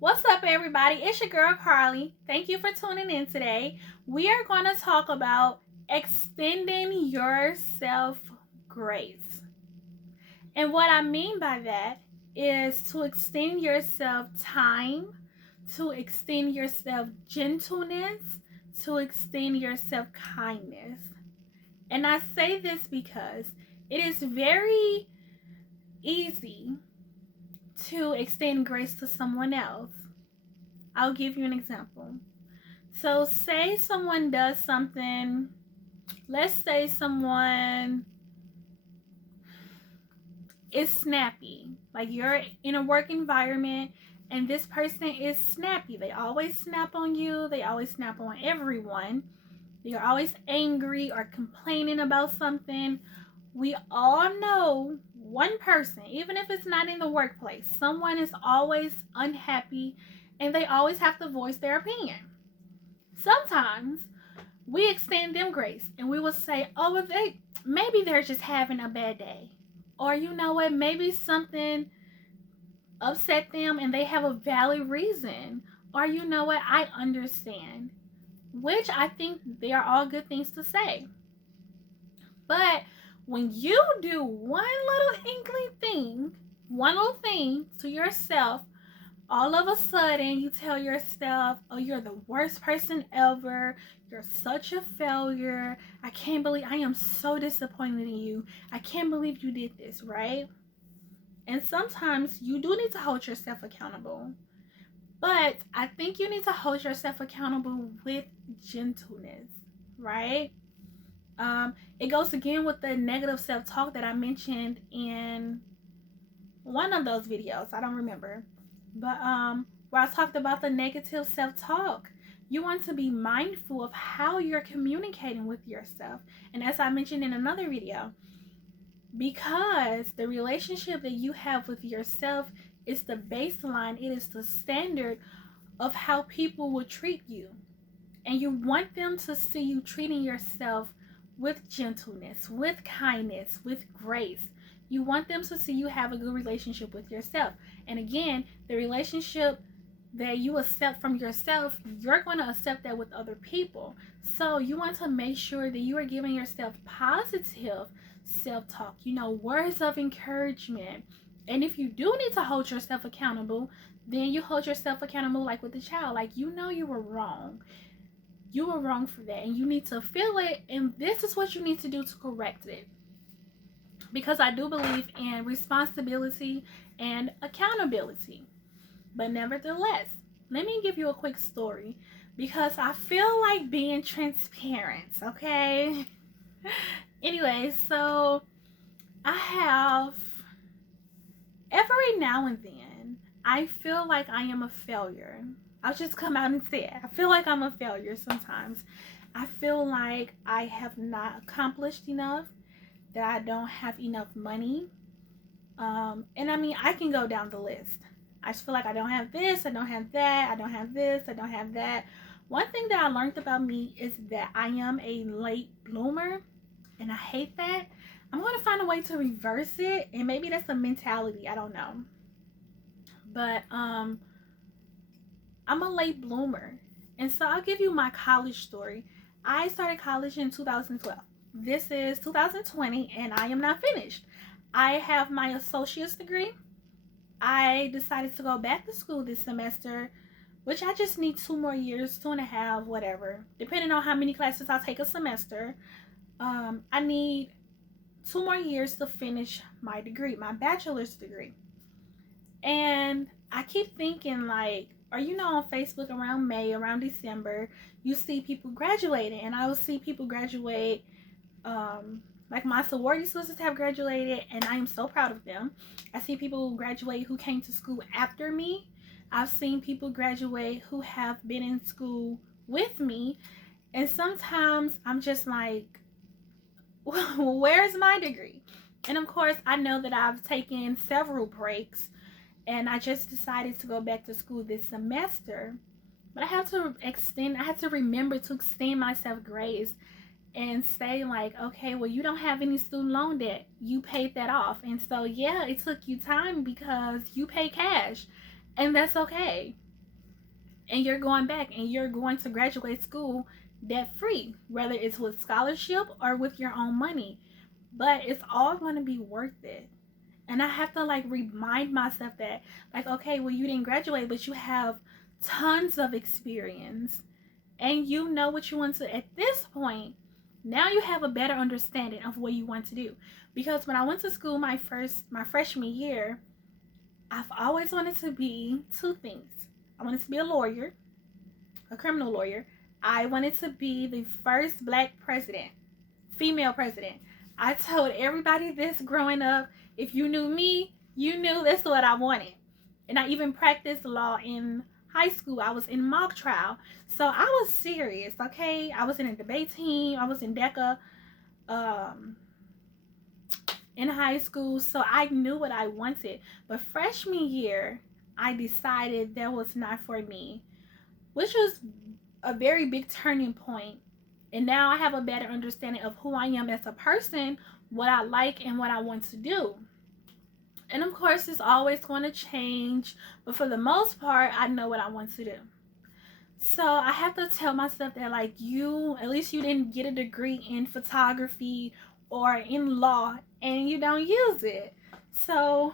What's up, everybody? It's your girl Carly. Thank you for tuning in today. We are going to talk about extending yourself grace. And what I mean by that is to extend yourself time, to extend yourself gentleness, to extend yourself kindness. And I say this because it is very easy to extend grace to someone else. I'll give you an example. So, say someone does something, let's say someone is snappy. Like you're in a work environment and this person is snappy. They always snap on you, they always snap on everyone. They're always angry or complaining about something. We all know one person, even if it's not in the workplace, someone is always unhappy and they always have to voice their opinion. Sometimes we extend them grace and we will say, oh, well, maybe they're just having a bad day. Or you know what, maybe something upset them and they have a valid reason. Or you know what, I understand. Which I think they are all good things to say. But when you do one little thing to yourself, all of a sudden you tell yourself, oh, you're the worst person ever. You're such a failure. I am so disappointed in you. I can't believe you did this, right? And sometimes you do need to hold yourself accountable. But I think you need to hold yourself accountable with gentleness, right? It goes again with the negative self-talk that I mentioned in one of those videos. I don't remember. But where I talked about the negative self-talk. You want to be mindful of how you're communicating with yourself. And as I mentioned in another video, because the relationship that you have with yourself is the baseline, it is the standard of how people will treat you. And you want them to see you treating yourself with gentleness, with kindness, with grace. You want them to see you have a good relationship with yourself. And again, the relationship that you accept from yourself, you're going to accept that with other people. So you want to make sure that you are giving yourself positive self-talk, words of encouragement. And if you do need to hold yourself accountable, then you hold yourself accountable like with the child. Like, you were wrong. You were wrong for that. And you need to feel it. And this is what you need to do to correct it. Because I do believe in responsibility and accountability. But nevertheless, let me give you a quick story because I feel like being transparent, okay? Anyway, so I have, every now and then, I feel like I am a failure. I'll just come out and say it. I feel like I'm a failure sometimes. I feel like I have not accomplished enough, that I don't have enough money. And I mean, I can go down the list. I just feel like I don't have this, I don't have that, I don't have this, I don't have that. One thing that I learned about me is that I am a late bloomer, and I hate that. I'm going to find a way to reverse it, and maybe that's a mentality, I don't know. But I'm a late bloomer. And so I'll give you my college story. I started college in 2012. This is 2020, and I am not finished. I have my associate's degree. I decided to go back to school this semester, which I just need 2 more years, 2.5, whatever, depending on how many classes I take a semester. I need 2 more years to finish my degree, my bachelor's degree. And I keep thinking, like, or on Facebook around May, around December, you see people graduating, and I will see people graduate. Like my sorority sisters have graduated, and I am so proud of them. I see people graduate who came to school after me. I've seen people graduate who have been in school with me, and sometimes I'm just like, where's my degree? And of course, I know that I've taken several breaks, and I just decided to go back to school this semester. But I have to remember to extend myself grace and say, like, okay, well, you don't have any student loan debt, you paid that off, and so yeah, it took you time because you pay cash, and that's okay. and you're going back and you're going to graduate school debt free, whether it's with scholarship or with your own money. But it's all going to be worth it. And I have to like remind myself that, like, okay, well, you didn't graduate, but you have tons of experience and you know what you want to. At this point, now you have a better understanding of what you want to do. Because when I went to school my freshman year, I've always wanted to be two things. I wanted to be a lawyer, a criminal lawyer. I wanted to be the first black president, female president. I told everybody this growing up. If you knew me, you knew that's what I wanted. And I even practiced law in high school. I was in mock trial. So I was serious, okay? I was in a debate team. I was in DECA in high school. So I knew what I wanted. But freshman year, I decided that was not for me, which was a very big turning point. And now I have a better understanding of who I am as a person, what I like, and what I want to do. And of course, it's always going to change. But for the most part, I know what I want to do. So I have to tell myself that, like, at least you didn't get a degree in photography or in law and you don't use it. So,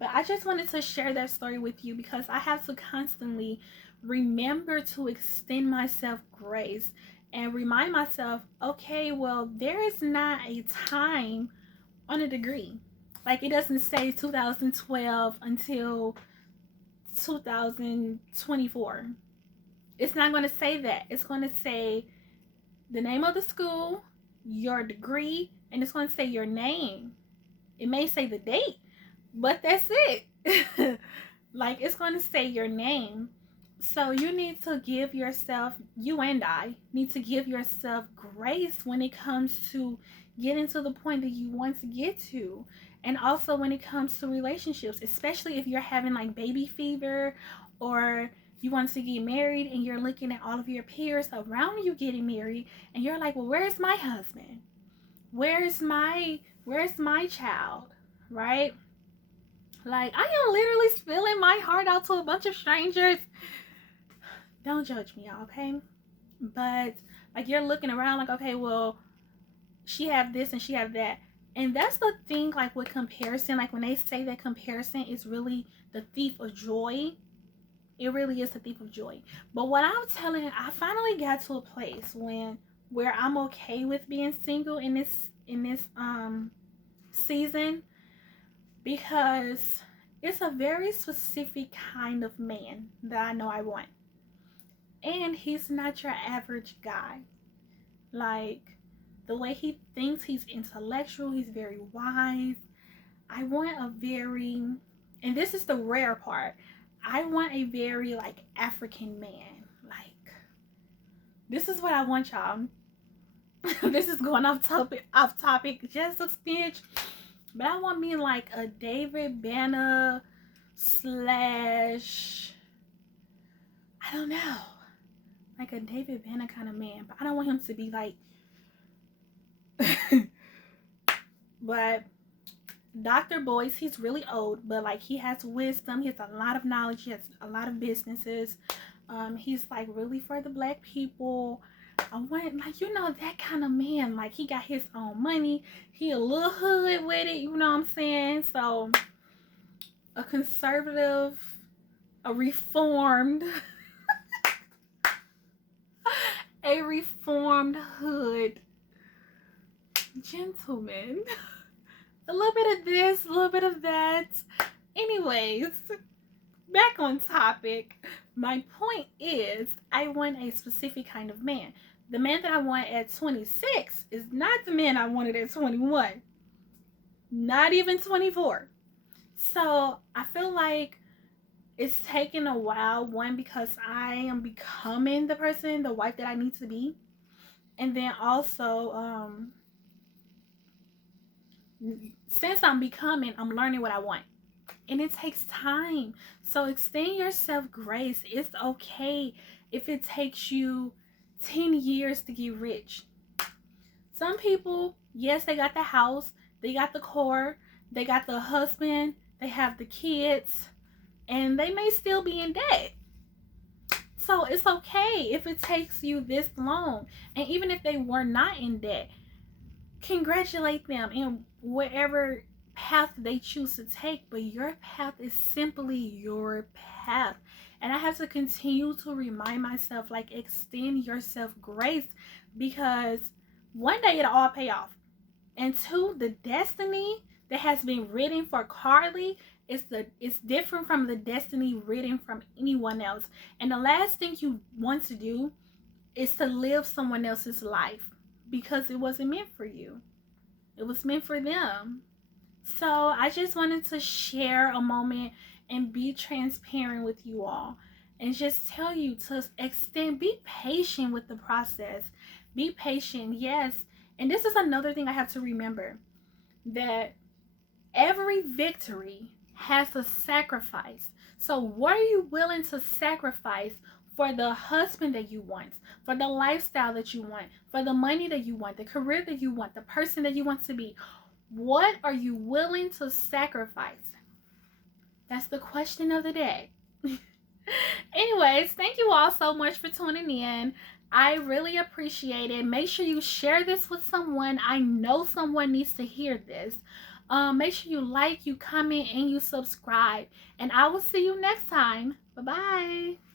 but I just wanted to share that story with you because I have to constantly remember to extend myself grace and remind myself, okay, well, there is not a time on a degree. Like, it doesn't say 2012 until 2024. It's not going to say that. It's going to say the name of the school, your degree, and it's going to say your name. It may say the date, but that's it. Like, it's going to say your name. So you need to give yourself, you and I need to give yourself grace when it comes to getting to the point that you want to get to. And also when it comes to relationships, especially if you're having like baby fever or you want to get married and you're looking at all of your peers around you getting married and you're like, well, where's my husband? Where's my child? Right? Like, I am literally spilling my heart out to a bunch of strangers. Don't judge me, y'all, okay? But like, you're looking around like, okay, well, she have this and she have that. And that's the thing, like, with comparison, like when they say that comparison is really the thief of joy, it really is the thief of joy. But what I'm telling you, I finally got to a place where I'm okay with being single in this season, because it's a very specific kind of man that I know I want. And he's not your average guy. Like, the way he thinks, he's intellectual, he's very wise. I want a very, and this is the rare part, I want a very, like, African man. Like, this is what I want, y'all. This is going off topic just a smidge. But I want me like a David Banner / I don't know, like a David Banner kind of man. But I don't want him to be like but Dr. Boyce, he's really old, but like he has wisdom, he has a lot of knowledge, he has a lot of businesses. He's like really for the black people. I want, like, you know, that kind of man. Like, he got his own money, he a little hood with it, you know what I'm saying? So a conservative, a reformed a reformed hood gentleman. A little bit of this, a little bit of that. Anyways, back on topic. My point is, I want a specific kind of man. The man that I want at 26 is not the man I wanted at 21. Not even 24. So I feel like it's taken a while. One, because I am becoming the person, the wife that I need to be. And then also, since I'm becoming, I'm learning what I want. And it takes time. So extend yourself grace. It's okay if it takes you 10 years to get rich. Some people, yes, they got the house, they got the car, they got the husband, they have the kids, and they may still be in debt. So it's okay if it takes you this long. And even if they were not in debt, congratulate them in whatever path they choose to take. But your path is simply your path. And I have to continue to remind myself, like, extend yourself grace, because one day it'll all pay off. And two, the destiny that has been written for Carly it's different from the destiny written from anyone else. And the last thing you want to do is to live someone else's life, because it wasn't meant for you. It was meant for them. So I just wanted to share a moment and be transparent with you all, and just tell you to extend, be patient with the process. Be patient, yes. And this is another thing I have to remember, that every victory has a sacrifice. So what are you willing to sacrifice for the husband that you want, for the lifestyle that you want, for the money that you want, the career that you want, the person that you want to be? What are you willing to sacrifice? That's the question of the day. Anyways, thank you all so much for tuning in. I really appreciate it. Make sure you share this with someone. I know someone needs to hear this. Make sure you like, you comment, and you subscribe. And I will see you next time. Bye-bye.